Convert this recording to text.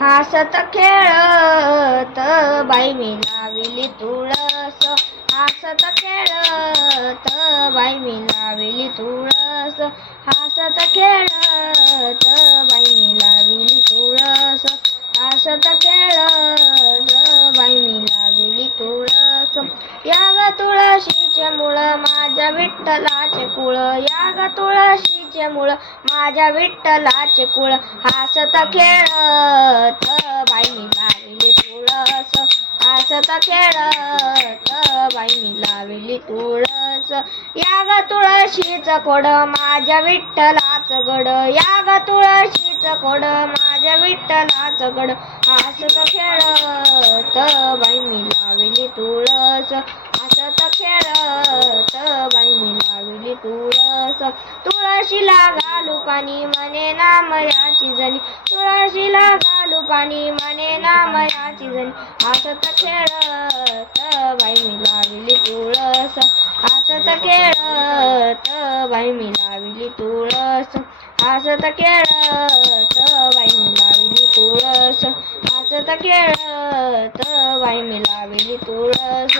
हसत खेळत बाई मी लाविली तुळस, हसत खेळत बाई मी लाविली तुळस, हसत खेळत बाई मी लाविली तुळस, हसत खेळत बाई मी लाविली तुळस. या ग तुळशीचे मूळ माझ्या विठ्ठलाचे कुळ, या ग तुळशीचे मूळ माझ्या विठ्ठलाचे कुळ, हसत खेळत बाई मी लाविली तुळस, हसत खेळत बाई मी लाविली तुळस. या ग तुळशीचं खोड माझ्या विठ्ठलाचं गड, या ग तुळशीचं खोड माझ्या विठ्ठलाचं गड, हसत खेळत बाई मी लाविली तुळस, हसत खेळत बाई मी लाविली तुळस. तुळशीला घालू पाणी म्हणे नामयाची जनी, तुळशीला घालू पाणी म्हणे नामयाची जनी, हसत खेळत बाई मी लाविली तुळस, हसत खेळत बाई मी लाविली तुळस, हसत खेळत बाई मी लाविली तुळस, हसत खेळत बाई मी लाविली तुळस.